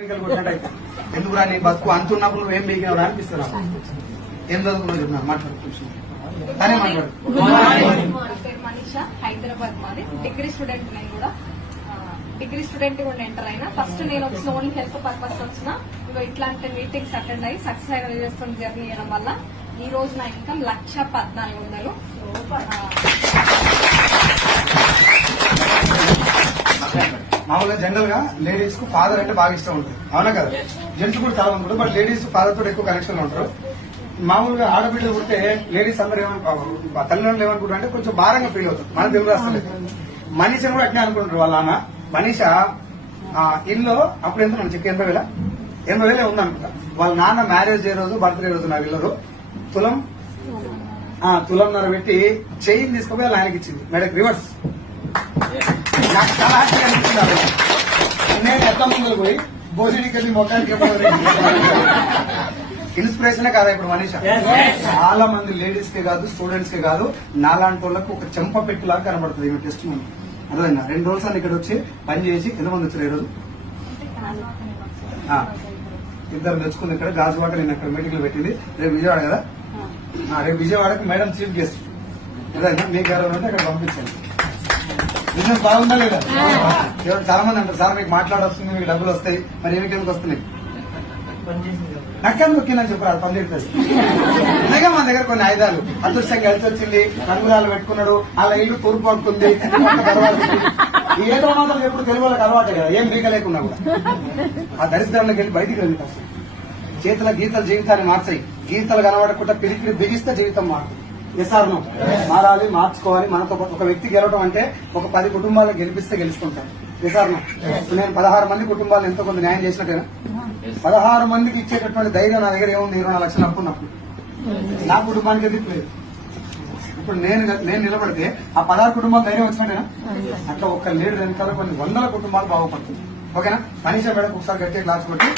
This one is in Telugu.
ఎందుకు రా నీ బతుకు? నువ్వేం బీగినావు రా అనిపిస్తున్నా ఏం చదువుకున్నావు చెప్పిన మాట్లాడు కొంచెం. కానీ మాట్లాడు. నా పేరు మనీష హైదరాబాద్ మాది. డిగ్రీ స్టూడెంట్ నేను కూడా. డిగ్రీ స్టూడెంట్ కూడా ఎంటర్ అయినా. ఫస్ట్ నేను వచ్చిన ఓన్లీ హెల్త్ పర్పస్ వచ్చిన. ఇంకా ఇట్లాంటి మీటింగ్స్ అటెండ్ అయ్యి సక్సెస్ అయిన చేస్తున్న జర్నీ చేయడం వల్ల ఈ రోజు నా ఇన్కమ్ లక్ష పద్నాలుగు వందలు. మామూలుగా జనరల్గా లేడీస్కు ఫాదర్ అంటే బాగా ఇష్టం ఉంటుంది. అవునా కదా? జెంట్స్ కూడా చాలా ఉంటారు బట్ లేడీస్ ఫాదర్ తోటి ఎక్కువ కనెక్షన్ ఉంటారు. మామూలుగా ఆడబిడ్డలు పుడితే లేడీస్ అందరూ ఏమనుకో తల్లిదండ్రులు ఏమనుకుంటారు అంటే కొంచెం భారంగా ఫీల్ అవుతారు. మన తెలుగు రాష్ట్రాలు మనీష కూడా అట్నే అనుకుంటారు వాళ్ళ నాన్న. మనీష ఇల్లు అప్పుడు ఎంత చెప్పి ఎనభై వేల? ఎనభై వేలే ఉందనుకుంటా. వాళ్ళ నాన్న మ్యారేజ్ డే రోజు బర్త్డే రోజు నాకు వెళ్ళరు తులం? తులం తులంన్నర పెట్టి చైన్ తీసుకుపోయి వాళ్ళ ఆయనకి ఇచ్చింది. మేడకి రివర్స్ నాకు చాలా ఆ రోజు. నేను ఎట్లా ముందుకు పోయి భోజనికి వెళ్ళి మొక్కడానికి ఇన్స్పిరేషన్ కాదా ఇప్పుడు మనీష? చాలా మంది లేడీస్ కే కాదు స్టూడెంట్స్ కే కాదు నాలాంటి వాళ్ళకు ఒక చెంప పెట్టులాగా కనబడుతుంది ఈమె టెస్ట్ ముందు. అర్థమైందా? రెండు రోజులు సార్లు ఇక్కడ వచ్చి పని చేసి ఎంతమంది వచ్చారు ఈ రోజు? ఆ. ఇద్దరు తెచ్చుకుంది ఇక్కడ. గాజువాక నేను ఇక్కడ మీటింగ్లో పెట్టింది. రేపు విజయవాడ కదా? రేపు విజయవాడకి మేడం చీఫ్ గెస్ట్ అదేనా మీకు ఎవరు ఉంటే అక్కడ పంపించండి. బిజినెస్ బాగుందా లేదా? ఎవరు చాలా మంది అంటారు సార్ మీకు మాట్లాడొస్తుంది మీకు డబ్బులు వస్తాయి మరి ఏమిటి ఎందుకు వస్తున్నాయి? నక్కలు నొక్కిందని చెప్పారు పని చేస్తుంది నిజంగా మన దగ్గర కొన్ని ఆయుధాలు. అదృష్టం కలిసి వచ్చింది కనుగురాలు పెట్టుకున్నాడు అలా ఇల్లు తూర్పు పడుతుంది ఏదో మాత్రం ఎప్పుడు తెలుగు వాళ్ళకి అలవాటే కదా ఏం బీక లేకున్నా కూడా. ఆ దరిద్రంలోకి వెళ్ళి బయటికి వెళ్ళి చేతుల గీతలు జీవితాన్ని మార్చాయి. గీతలు కనబడకుండా పిలిపిలి బిగిస్తే జీవితం మారుతుంది. ఎసార్ను మారాలి మార్చుకోవాలి. మనతో ఒక వ్యక్తి గెలవడం అంటే ఒక పది కుటుంబాలు గెలిపిస్తే గెలుస్తుంటాం ఎసార్ను నేను పదహారు మంది కుటుంబాలు ఎంతో కొంత న్యాయం చేసినట్టేనా? పదహారు మందికి ఇచ్చేటటువంటి ధైర్యం నా దగ్గర ఏముంది? ఇరవై నాలుగు లక్షలు అప్పున్నప్పుడు నా కుటుంబానికి ఎదురు లేదు? ఇప్పుడు నేను నేను నిలబడితే ఆ పదహారు కుటుంబాలు ధైర్యం వచ్చినట్టేనా? అట్లా ఒక్క లీడర్ వెనకాల కొన్ని వందల కుటుంబాలు బాగుపడుతుంది. ఓకేనా? కనీసం మేడం ఒకసారి గట్టిగా క్లాస్ కొట్టి.